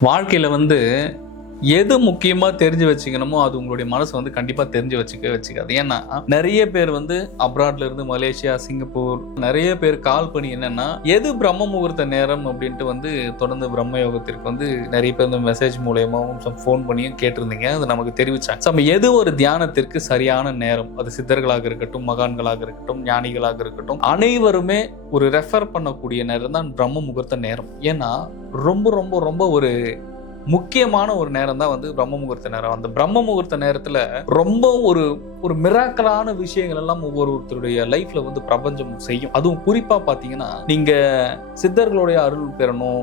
வாழ்க்கையில் எது முக்கியமாக தெரிஞ்சு வச்சுக்கணுமோ அது உங்களுடைய மனசு கண்டிப்பாக தெரிஞ்சு வச்சுக்காது. ஏன்னா நிறைய பேர் அப்ராட்ல இருந்து மலேசியா, சிங்கப்பூர் நிறைய பேர் கால் பண்ணி என்னன்னா எது பிரம்ம முகூர்த்த நேரம் அப்படின்ட்டு தொடர்ந்து பிரம்ம யோகத்திற்கு நிறைய பேர் மெசேஜ் மூலயமாவும் ஃபோன் பண்ணியும் கேட்டிருந்தீங்க. அது நமக்கு தெரிவிச்சாங்க. எது ஒரு தியானத்திற்கு சரியான நேரம், அது சித்தர்களாக இருக்கட்டும், மகான்களாக இருக்கட்டும், ஞானிகளாக இருக்கட்டும், அனைவருமே ஒரு ரெஃபர் பண்ணக்கூடிய நேரம் தான் பிரம்ம முகூர்த்த நேரம். ஏன்னா ரொம்ப ரொம்ப ரொம்ப ஒரு முக்கியமான ஒரு நேரம் தான் பிரம்ம முகூர்த்த நேரம். அந்த பிரம்ம முகூர்த்த நேரத்துல ரொம்ப ஒரு மிராக்கலான விஷயங்கள் எல்லாம் ஒவ்வொருத்தருடைய லைஃப்ல பிரபஞ்சம் செய்யும். அதுவும் குறிப்பா பாத்தீங்கன்னா, நீங்க சித்தர்களுடைய அருள் பெறணும்,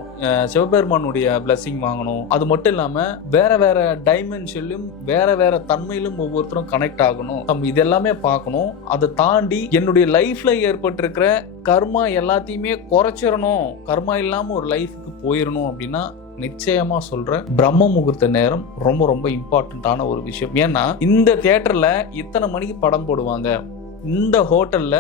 சிவபெருமானுடைய பிளஸிங் வாங்கணும், அது மட்டும் இல்லாம வேற வேற டைமென்ஷன்லயும் வேற வேற தன்மையிலும் ஒவ்வொருத்தரும் கனெக்ட் ஆகணும். நம்ம இதெல்லாமே பார்க்கணும். அதை தாண்டி என்னுடைய லைஃப்ல ஏற்பட்டிருக்கிற கர்மா எல்லாத்தையுமே குறைச்சிடணும், கர்மா இல்லாம ஒரு லைஃபுக்கு போயிடணும் அப்படின்னா நிச்சயமா சொல்றேன், பிரம்ம முகூர்த்த நேரம் ரொம்ப ரொம்ப இம்பார்ட்டன்டான ஒரு விஷயம். ஏன்னா இந்த தியேட்டர்ல இத்தனை மணிக்கு படம் போடுவாங்க, இந்த ஹோட்டல்ல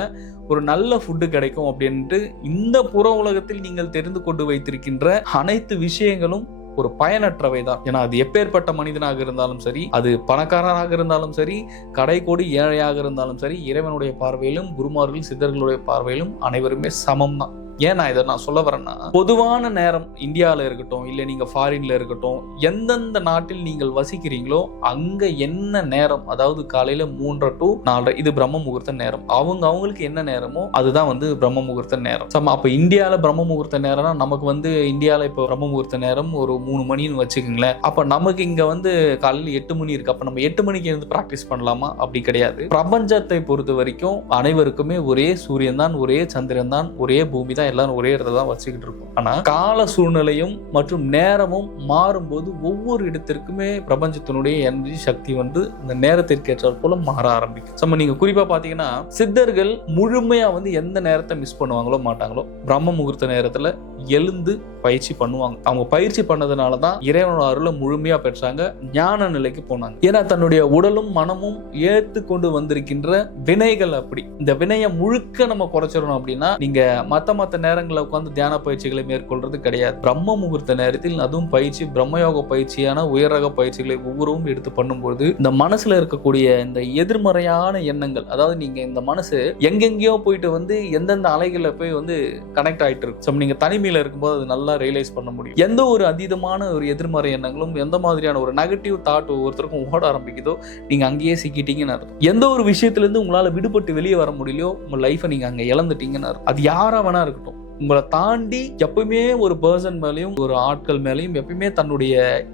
ஒரு நல்ல ஃபுட்டு கிடைக்கும் அப்படின்ட்டு இந்த புற உலகத்தில் நீங்கள் தெரிந்து கொண்டு வைத்திருக்கின்ற அனைத்து விஷயங்களும் ஒரு பயனற்றவை தான். ஏன்னா அது எப்பேற்பட்ட மனிதனாக இருந்தாலும் சரி, அது பணக்காரனாக இருந்தாலும் சரி, கடை கோடி ஏழையாக இருந்தாலும் சரி, இறைவனுடைய பார்வையிலும் குருமார்கள் சித்தர்களுடைய பார்வையிலும் அனைவருமே சமம் தான். ஏன் இதை நான் சொல்ல வரேன்னா, பொதுவான நேரம் இந்தியாவில் இருக்கட்டும், இல்லை நீங்க ஃபாரின்ல இருக்கட்டும், எந்தெந்த நாட்டில் நீங்கள் வசிக்கிறீங்களோ அங்க என்ன நேரம், அதாவது காலையில 3:30 to 4:30 இது பிரம்ம முகூர்த்த நேரம். அவங்களுக்கு என்ன நேரமோ அதுதான் பிரம்ம முகூர்த்த நேரம். அப்ப இந்தியாவில் பிரம்ம முகூர்த்த நேரம்னா நமக்கு இந்தியாவில் இப்போ பிரம்ம முகூர்த்த நேரம் ஒரு 3 மணின்னு வச்சுக்கோங்களேன். அப்ப நமக்கு இங்க காலையில் 8 மணி இருக்கு. அப்ப நம்ம 8 மணிக்கு பிராக்டிஸ் பண்ணலாமா? அப்படி கிடையாது. பிரபஞ்சத்தை பொறுத்த வரைக்கும் அனைவருக்குமே ஒரே சூரியன் தான், ஒரே சந்திரன் தான், ஒரே பூமி தான், எல்லாரும் ஒரே இடத்துல தான் வச்சுக்கிட்டு இருக்கும். ஆனா கால சூழ்நிலையும் மற்றும் நேரமும் மாறும்போது ஒவ்வொரு இடத்திற்குமே பிரபஞ்சத்தினுடைய எனர்ஜி சக்தி இந்த நேரத்திற்கு ஏற்றாற் போல மாற ஆரம்பிக்கும். நீங்க குறிப்பா பாத்தீங்கன்னா, சித்தர்கள் முழுமையா எந்த நேரத்தை மிஸ் பண்ணுவாங்களோ மாட்டாங்களோ பிரம்ம முகூர்த்த நேரத்துல எழுந்து பயிற்சி பண்ணுவாங்க. அவங்க பயிற்சி பண்ணதுனாலதான் இறைவனோட அருளை முழுமையா பெற்றாங்க, ஞான நிலைக்கு போனாங்க. ஏன்னா தன்னுடைய உடலும் மனமும் ஏற்று கொண்டு வந்திருக்கின்ற வினைகள் அப்படி. இந்த வினையை முழுக்க நம்ம குறைச்சிடணும் அப்படின்னா நீங்க மத்த நேரங்களில் உட்கார்ந்து தியான பயிற்சிகளை மேற்கொள்றது கிடையாது. பிரம்ம முகூர்த்த நேரத்தில் அதுவும் பயிற்சி, பிரம்மயோக பயிற்சியான உயர்ரக பயிற்சிகளை ஒவ்வொருவரும் எடுத்து பண்ணும்போது இந்த மனசுல இருக்கக்கூடிய இந்த எதிர்மறையான எண்ணங்கள், அதாவது நீங்க இந்த மனசு எங்கெங்கயோ போயிட்டு எந்தெந்த அலைகளை போய் கனெக்ட் ஆயிட்டு இருக்கு. நீங்க தனிமையில இருக்கும்போது அது நல்லா ரியலைஸ் பண்ண முடியும். எந்த ஒரு அதீதமான ஒரு எதிர்மறை எண்ணங்களும், எந்த மாதிரியான ஒரு நெகட்டிவ் தாட் ஒவ்வொருத்தருக்கும் ஓட ஆரம்பிக்குதோ நீங்க அங்கேயே சிக்கிட்டீங்கன்னு அர்த்தம். எந்த ஒரு விஷயத்துல இருந்து உங்களால விடுபட்டு வெளியே வர முடியலையோ உங்க லைஃபை நீங்க அங்க இழந்துட்டீங்கன்னு அர்த்தம். அது யாரா வேணா இருக்கட்டும், உங்களை தாண்டி எப்பவுமே ஒரு பர்சன் மேலையும் ஒரு ஆட்கள் மேலையும் எப்பயுமே தன்னுடைய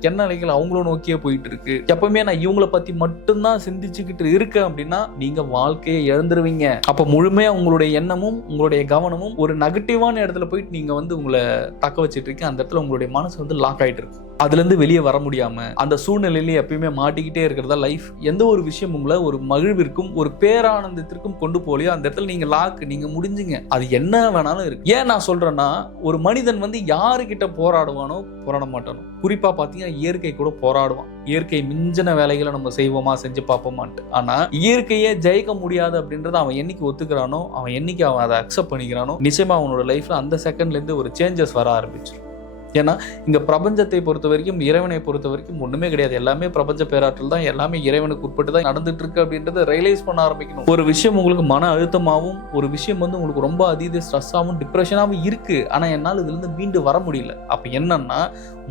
எண்ணங்கள் அவங்கள நோக்கியே போயிட்டு இருக்கு. எப்பவுமே நான் இவங்களை பத்தி மட்டும்தான் சிந்திச்சுக்கிட்டு இருக்கேன் அப்படின்னா நீங்க வாழ்க்கையை இழந்துருவீங்க. அப்ப முழுமையா உங்களுடைய எண்ணமும் உங்களுடைய கவனமும் ஒரு நெகட்டிவான இடத்துல போயிட்டு நீங்க உங்களை தக்க வச்சிட்டு இருக்கீங்க. அந்த இடத்துல உங்களுடைய மனசு லாக் ஆயிட்டு இருக்கு. அதுல இருந்து வெளியே வர முடியாம அந்த சூழ்நிலையில எப்பயுமே மாட்டிக்கிட்டே இருக்கிறதா லைஃப். எந்த ஒரு விஷயம் உங்களை ஒரு மகிழ்விற்கும் ஒரு பேரானந்தத்திற்கும் கொண்டு போலியோ அந்த இடத்துல நீங்க முடிஞ்சுங்க. அது என்ன வேணாலும் இருக்கு. ஏன் நான் சொல்றேன்னா, ஒரு மனிதன் யாருக்கிட்ட போராடுவானோ போராட மாட்டானோ, குறிப்பா பாத்தீங்கன்னா இயற்கை கூட போராடுவான். இயற்கை மிஞ்சின வேலைகளை நம்ம செய்வோமா, செஞ்சு பார்ப்போமான்ட்டு. ஆனா இயற்கையே ஜெயிக்க முடியாது அப்படின்றத அவன் என்னைக்கு ஒத்துக்கிறானோ, அவன் என்னைக்கு அவன் அதை அக்செப்ட் பண்ணிக்கிறானோ, நிச்சயமா அவனோட லைஃப்ல அந்த செகண்ட்ல இருந்து ஒரு சேஞ்சஸ் வர ஆரம்பிச்சிடும். ஏன்னா இங்க பிரபஞ்சத்தை பொறுத்த வரைக்கும், இறைவனை பொறுத்த வரைக்கும் ஒண்ணுமே கிடையாது. எல்லாமே பிரபஞ்ச பேராற்றல் தான், எல்லாமே இறைவனுக்கு உட்பட்டு தான் நடந்துட்டு இருக்கு அப்படின்றத ரியலைஸ் பண்ண ஆரம்பிக்கணும். ஒரு விஷயம் உங்களுக்கு மன அழுத்தமாகவும், ஒரு விஷயம் உங்களுக்கு ரொம்ப அதீத ஸ்ட்ரெஸ்ஸாகவும் டிப்ரெஷனாகவும் இருக்கு, ஆனா என்னால் இதுல இருந்து மீண்டு வர முடியல. அப்ப என்னன்னா,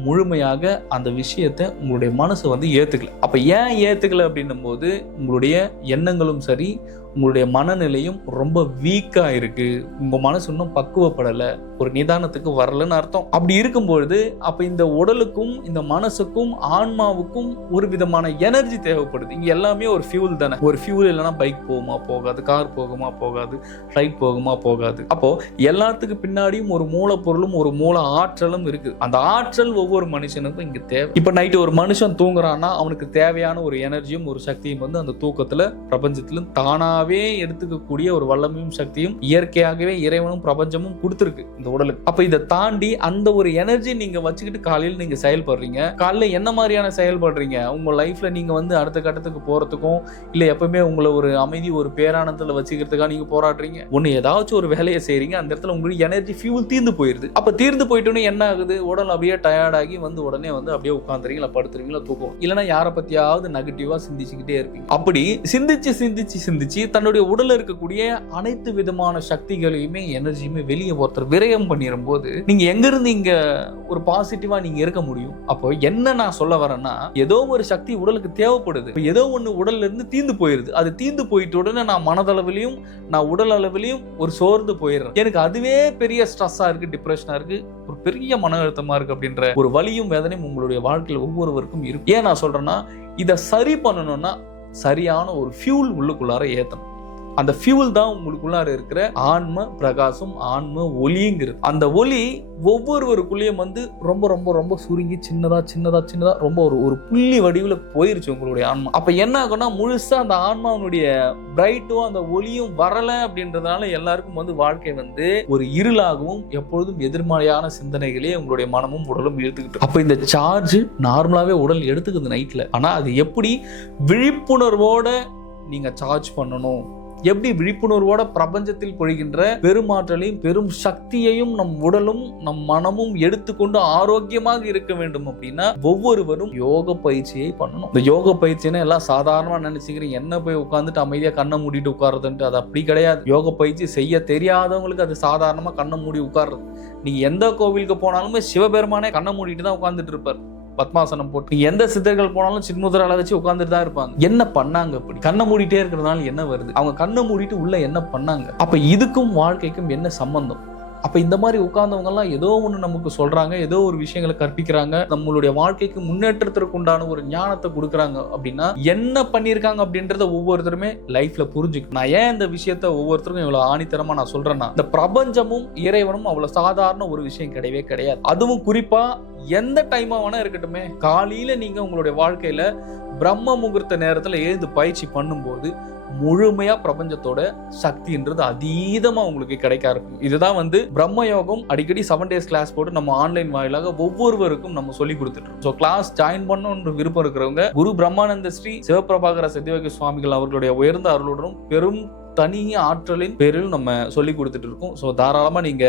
முழுமையாக அந்த விஷயத்தை உங்களுடைய மனசு ஏத்துக்கல. அப்ப ஏன் ஏத்துக்கல அப்படின்னும் போது உங்களுடைய எண்ணங்களும் சரி, உங்களுடைய மனநிலையும் ரொம்ப வீக்கா இருக்கு. உங்க மனசு இன்னும் பக்குவப்படலை, ஒரு நிதானத்துக்கு வரலன்னு அர்த்தம். அப்படி இருக்கும்பொழுது அப்ப இந்த உடலுக்கும் இந்த மனசுக்கும் ஆன்மாவுக்கும் ஒரு விதமான எனர்ஜி தேவைப்படுது. இங்க எல்லாமே ஒரு ஃபியூல் தானே. ஒரு ஃபியூல் இல்லைன்னா பைக் போகுமா போகாது, கார் போகுமா போகாது, ஃப்ளைட் போகுமா போகாது. அப்போ எல்லாத்துக்கு பின்னாடியும் ஒரு மூலப்பொருளும் ஒரு மூல ஆற்றலும் இருக்கு. அந்த ஆற்றல் ஒவ்வொரு மனுஷனுக்கும் இங்க தேவை. இப்ப நைட்டு ஒரு மனுஷன் தூங்குறான்னா அவனுக்கு தேவையான ஒரு எனர்ஜியும் ஒரு சக்தியும் அந்த தூக்கத்துல பிரபஞ்சத்திலும் தானா இயல்பாவே எடுத்துக்கக்கூடிய ஒரு வல்லமையும் சக்தியும் இயற்கையாகவே இறைவனும் பிரபஞ்சமும் கொடுத்துருக்கு இந்த உடலுக்கு. அப்ப இதை தாண்டி அந்த ஒரு எனர்ஜி நீங்க வச்சுக்கிட்டு காலையில் நீங்க செயல்படுறீங்க. காலையில என்ன மாதிரியான செயல்படுறீங்க? உங்க லைஃப்ல நீங்க வந்து அடுத்த கட்டத்துக்கு போறதுக்கும் இல்ல எப்பவுமே உங்களை ஒரு அமைதி ஒரு பேரானத்துல வச்சுக்கிறதுக்காக நீங்க போராடுறீங்க. ஒண்ணு ஏதாச்சும் ஒரு வேலையை செய்றீங்க, அந்த இடத்துல உங்களுக்கு எனர்ஜி ஃபியூல் தீர்ந்து போயிருது. அப்ப தீர்ந்து போயிட்டோன்னு என்ன ஆகுது? உடல் அப்படியே டயர்டாகி வந்து உடனே வந்து அப்படியே உட்காந்துறீங்களா, படுத்துறீங்களா, தூக்கம், இல்லைன்னா யாரை பத்தியாவது நெகட்டிவா சிந்திச்சுக்கிட்டே இருப்பீங்க. அப்படி சிந்திச்சு சிந்திச்சு சிந்திச்சு தன்னுடைய உடல்ல இருக்கக்கூடிய அனைத்து விதமான சக்திகளையுமே எனர்ஜியுமே வெளியே ஒருத்தர் விரயம் பண்ணிடும் போது நீங்க எங்க இருந்து இங்க ஒரு பாசிட்டிவா நீங்க இருக்க முடியும்? அப்போ என்ன நான் சொல்ல வரேன்னா, ஏதோ ஒரு சக்தி உடலுக்கு தேவைப்படுது. ஏதோ ஒண்ணு உடல்ல இருந்து தீந்து போயிருது. அது தீந்து போயிட்ட உடனே நான் மனதளவிலையும் நான் உடல் அளவிலையும் ஒரு சோர்ந்து போயிடுறேன். எனக்கு அதுவே பெரிய ஸ்ட்ரெஸ்ஸா இருக்கு, டிப்ரெஷனா இருக்கு, ஒரு பெரிய மன அழுத்தமா இருக்கு அப்படின்ற ஒரு வலியும் வேதனையும் உங்களுடைய வாழ்க்கையில் ஒவ்வொருவருக்கும் இருக்கு. ஏன் நான் சொல்றேன்னா, இதை சரி பண்ணணும்னா சரியான ஒரு ஃபியூல் உள்ளுக்குள்ளார ஏத்தணும். அந்த ஃபியூல் தான் உங்களுக்குள்ளார இருக்கிற ஆன்ம பிரகாசம், ஆன்ம ஒளிங்கிறது. அந்த ஒளி ஒவ்வொருவருக்குள்ளேயும் வந்து ரொம்ப ரொம்ப ரொம்ப சுருங்கி சின்னதா சின்னதா சின்னதா ரொம்ப ஒரு புள்ளி வடிவில் போயிருச்சு உங்களுடைய ஆன்மா. அப்ப என்ன ஆகும்னா, முழுசா அந்த ஆன்மாவுடைய பிரைட்டும் அந்த ஒளியும் வரல அப்படின்றதுனால எல்லாருக்கும் வந்து வாழ்க்கை வந்து ஒரு இருளாகவும் எப்பொழுதும் எதிர்மறையான சிந்தனைகளே உங்களுடைய மனமும் உடலும் எடுத்துக்கிட்டு. அப்ப இந்த சார்ஜ் நார்மலாவே உடல் எடுத்துக்குது நைட்ல. ஆனா அது எப்படி விழிப்புணர்வோட நீங்க சார்ஜ் பண்ணணும், எப்படி விழிப்புணர்வோட பிரபஞ்சத்தில் பொழிகின்ற பெருமாற்றலையும் பெரும் சக்தியையும் நம் உடலும் நம் மனமும் எடுத்துக்கொண்டு ஆரோக்கியமாக இருக்க வேண்டும் அப்படின்னா ஒவ்வொருவரும் யோக பயிற்சியை பண்ணணும். இந்த யோக பயிற்சினா எல்லாம் சாதாரணமா நினைச்சுக்கிறீங்க, என்ன போய் உட்கார்ந்துட்டு அமைதியா கண்ணை மூடிட்டு உட்கார்றதுன்ட்டு. அது அப்படி கிடையாது. யோக பயிற்சி செய்ய தெரியாதவங்களுக்கு அது சாதாரணமா கண்ணை மூடி உட்கார்றது. நீங்க எந்த கோவிலுக்கு போனாலுமே சிவபெருமானே கண்ணை மூடிட்டு தான் உட்கார்ந்துட்டு இருப்பார், பத்மாசனம் போட்டு. எந்த சித்தர்கள் போனாலும் சின்முதிரால வச்சு உட்கார்ந்துட்டு தான் இருப்பாங்க. என்ன பண்ணாங்க? அப்படி கண்ணை மூடிட்டே இருக்கிறதுனால என்ன வருது? அவங்க கண்ணை மூடிட்டு உள்ள என்ன பண்ணாங்க? அப்ப இதுக்கும் வாழ்க்கைக்கும் என்ன சம்பந்தம்? அப்ப இந்த மாதிரி உட்கார்ந்தவங்க எல்லாம் ஏதோ ஒண்ணு நமக்கு சொல்றாங்க, ஏதோ ஒரு விஷயங்களை கற்பிக்கிறாங்க, நம்மளுடைய வாழ்க்கைக்கு முன்னேற்றத்திற்கு உண்டான ஒரு ஞானத்தை கொடுக்குறாங்க அப்படின்னா என்ன பண்ணிருக்காங்க அப்படின்றத ஒவ்வொருத்தருமே லைஃப்ல புரிஞ்சுக்கணும். நான் ஏன் இந்த விஷயத்த ஒவ்வொருத்தருக்கும் இவ்வளவு ஆணித்தரமா நான் சொல்றேன்னா, இந்த பிரபஞ்சமும் இறைவனும் அவ்வளவு சாதாரண ஒரு விஷயம் கிடையவே கிடையாது. அதுவும் குறிப்பா எந்த டைமா வேணா இருக்கட்டுமே, காலையில நீங்க உங்களுடைய வாழ்க்கையில பிரம்ம முகூர்த்த நேரத்துல எழுந்து பயிற்சி பண்ணும்போது முழுமையா பிரபஞ்சத்தோட சக்தின்றது அதீதமா உங்களுக்கு கிடைக்க இருக்கும். இதுதான் வந்து பிரம்ம யோகம். அடிக்கடி 7 days கிளாஸ் போட்டு நம்ம ஆன்லைன் வாயிலாக ஒவ்வொருவருக்கும் நம்ம சொல்லி கொடுத்துட்டு இருக்கோம். ஸோ கிளாஸ் ஜாயின் பண்ணணும்னு விருப்பம் இருக்கிறவங்க குரு பிரம்மானந்த ஸ்ரீ சிவபிரபாகர சத்யயோகி சுவாமிகள் அவர்களுடைய உயர்ந்த அருளுடனும் பெரும் தனி ஆற்றலின் பேரில் நம்ம சொல்லி கொடுத்துட்டு இருக்கோம். ஸோ தாராளமா நீங்க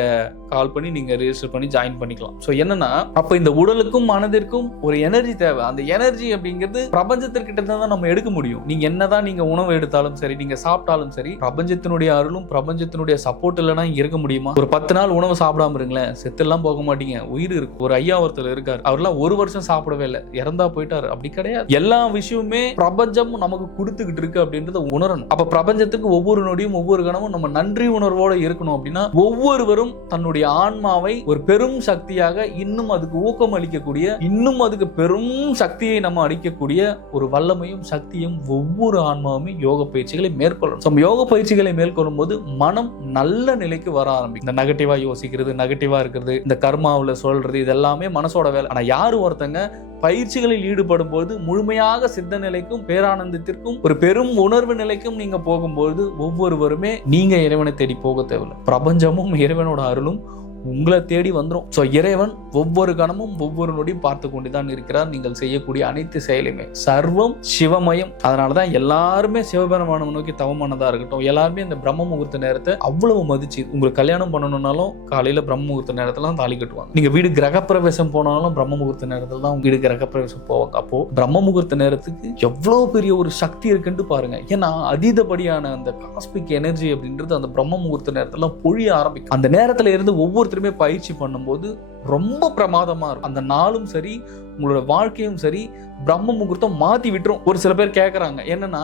கால் பண்ணி நீங்க ரெஜிஸ்டர் பண்ணி ஜாயின் பண்ணிக்கலாம். ஸோ என்னன்னா, அப்ப இந்த உடலுக்கும் மனதிற்கும் ஒரு எனர்ஜி தேவை. அந்த எனர்ஜி அப்படிங்கிறது பிரபஞ்சத்திற்கிட்ட தான் நம்ம எடுக்க முடியும். நீங்க என்னதான் நீங்க உணவு எடுத்தாலும் சரி, நீங்க சாப்பிட்டாலும் சரி, பிரபஞ்சத்தினுடைய அருளும் பிரபஞ்சத்தினுடைய சப்போர்ட் இல்லைன்னா இங்க இருக்க முடியுமா? ஒரு 10 நாள் உணவு சாப்பிடாம இருங்களேன், செத்தெல்லாம் போக மாட்டீங்க, உயிர் இருக்கு. ஒரு ஐயா ஒருத்தர் இருக்காரு, அவர்லாம் 1 வருஷம் சாப்பிடவே இல்லை, இறந்தா போயிட்டாரு. அப்படி கிடையாது. எல்லா விஷயமுமே பிரபஞ்சம் நமக்கு கொடுத்துக்கிட்டு இருக்கு அப்படின்றத உணரணும். அப்ப பிரபஞ்சத்துக்கு ஒவ்வொரு நொடியும் ஒவ்வொரு கணமும் நம்ம நன்றி உணர்வோட இருக்கணும். அப்படின்னா ஒவ்வொருவரும் தன்னுடைய ஆன்மாவை ஒரு பெரும் சக்தியாக, இன்னும் அதுக்கு ஊக்கம் அளிக்கக்கூடிய, இன்னும் அதுக்கு பெரும் சக்தியை நம்ம அளிக்கக்கூடிய ஒரு வல்லமையும் சக்தியும் ஒவ்வொரு ஆன்மாவுமே யோக பயிற்சிகளை மேற்கொள்ளணும். யோக பயிற்சிகளை மேற்கொள்ளும் போது மனம் நல்ல நிலைக்கு வர ஆரம்பிக்கும். இந்த நெகட்டிவா யோசிக்கிறது, நெகட்டிவா இருக்கிறது, இந்த கர்மாவுல சொல்றது, இதெல்லாமே மனசோட வேலை. ஆனா யாரு ஒருத்தங்க பயிற்சிகளில் ஈடுபடும் போது முழுமையாக சித்த நிலைக்கும் பேரானந்தத்திற்கும் ஒரு பெரும் உணர்வு நிலைக்கும் நீங்க போகும்போது ஒவ்வொருவருமே நீங்க இறைவனை தேடி போக தேவையில்லை, பிரபஞ்சமும் இறைவனோட அருளும் உங்களை தேடி வந்துடும். ஸோ இறைவன் ஒவ்வொரு கணமும் ஒவ்வொரு நொடியும் பார்த்து கொண்டுதான் இருக்கிறார். நீங்கள் செய்யக்கூடிய அனைத்து செயலுமே சர்வம் சிவமயம். அதனாலதான் எல்லாருமே சிவபெருமானம் நோக்கி தவமானதா இருக்கட்டும், எல்லாருமே இந்த பிரம்ம முகூர்த்த நேரத்தை அவ்வளவு மதிச்சு, உங்களுக்கு கல்யாணம் பண்ணணும்னாலும் காலையில பிரம்ம முகூர்த்த நேரத்துல தாலி கட்டுவாங்க. நீங்க வீடு கிரகப்பிரவேசம் போனாலும் பிரம்ம முகூர்த்த நேரத்துல தான் வீடு கிரகப்பிரவேசம் போவாங்க. அப்போ பிரம்ம முகூர்த்த நேரத்துக்கு எவ்வளவு பெரிய ஒரு சக்தி இருக்குன்னு பாருங்க. ஏன்னா அதீதபடியான அந்த காஸ்மிக் எனர்ஜி அப்படின்றது அந்த பிரம்ம முகூர்த்த நேரத்துல பொழிய ஆரம்பிக்கும். அந்த நேரத்துல இருந்து ஒவ்வொரு பயிற்சி பண்ணும்போது ரொம்ப பிரமாதமா இருக்கும். அந்த நாளும் சரி, உங்களோட வாழ்க்கையும் சரி, பிரம்ம முகூர்த்தம் மாத்தி விட்டுரும். ஒரு சில பேர் கேட்கறாங்க, என்னன்னா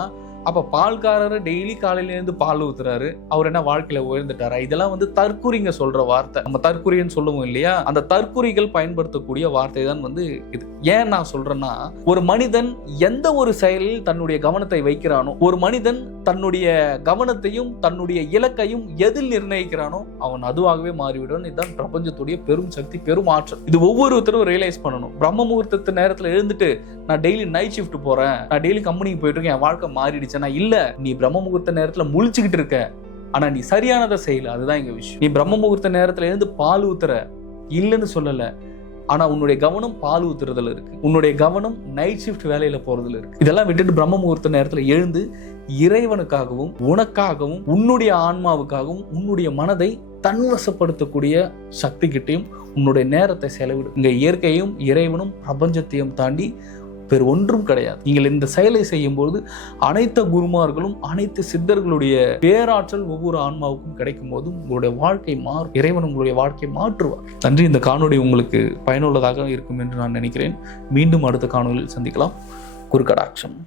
அப்ப பால்காரர் டெய்லி காலையில இருந்து பால் ஊத்துறாரு, அவர் என்ன வாழ்க்கையில உயர்ந்துட்டாரா? இதெல்லாம் வந்து தற்குறிங்க சொல்ற வார்த்தை. நம்ம தற்குறின்னு சொல்லுவோம் இல்லையா? அந்த தற்குறிகள் பயன்படுத்தக்கூடிய வார்த்தை தான் வந்து இது. ஏன் நான் சொல்றேன்னா, ஒரு மனிதன் எந்த ஒரு செயலில் தன்னுடைய கவனத்தை வைக்கிறானோ, ஒரு மனிதன் தன்னுடைய கவனத்தையும் தன்னுடைய இலக்கையும் எதில் நிர்ணயிக்கிறானோ அவன் அதுவாகவே மாறிவிடும். இதுதான் பிரபஞ்சத்துடைய பெரும் சக்தி, பெரும் ஆற்றல். இது ஒவ்வொருத்தரும் ரியலைஸ் பண்ணணும். பிரம்ம முகூர்த்தத்து நேரத்துல எழுந்துட்டு நான் டெய்லி நைட் ஷிஃப்ட் போறேன், நான் டெய்லி கம்பெனிக்கு போயிட்டு இருக்கேன், என் வாழ்க்கை மாறிடுச்சு நினைச்சேன்னா இல்ல, நீ பிரம்ம முகூர்த்த நேரத்துல முழிச்சுக்கிட்டு இருக்க, ஆனா நீ சரியானதை செய்யல. அதுதான் எங்க விஷயம். நீ பிரம்ம முகூர்த்த நேரத்துல எழுந்து பால் ஊத்துற, இல்லைன்னு சொல்லல, ஆனா உன்னுடைய கவனம் பால் ஊத்துறதுல இருக்கு, உன்னுடைய கவனம் நைட் ஷிஃப்ட் வேலையில போறதுல இருக்கு. இதெல்லாம் விட்டுட்டு பிரம்ம முகூர்த்த நேரத்துல எழுந்து இறைவனுக்காகவும் உனக்காகவும் உன்னுடைய ஆன்மாவுக்காகவும் உன்னுடைய மனதை தன்வசப்படுத்தக்கூடிய சக்தி கிட்டையும் உன்னுடைய நேரத்தை செலவிடு. இங்க இயற்கையும் இறைவனும் பிரபஞ்சத்தையும் தாண்டி வேறு ஒன்றும் கிடையாது. நீங்கள் இந்த செயலை செய்யும்போது அனைத்து குருமார்களும் அனைத்து சித்தர்களுடைய பேராற்றல் ஒவ்வொரு ஆன்மாவுக்கும் கிடைக்கும் போதும் உங்களுடைய வாழ்க்கை மாறும். இறைவன் உங்களுடைய வாழ்க்கையை மாற்றுவார். நன்றி. இந்த காணொளி உங்களுக்கு பயனுள்ளதாக இருக்கும் என்று நான் நினைக்கிறேன். மீண்டும் அடுத்த காணொளியில் சந்திக்கலாம். குரு கடாட்சம்.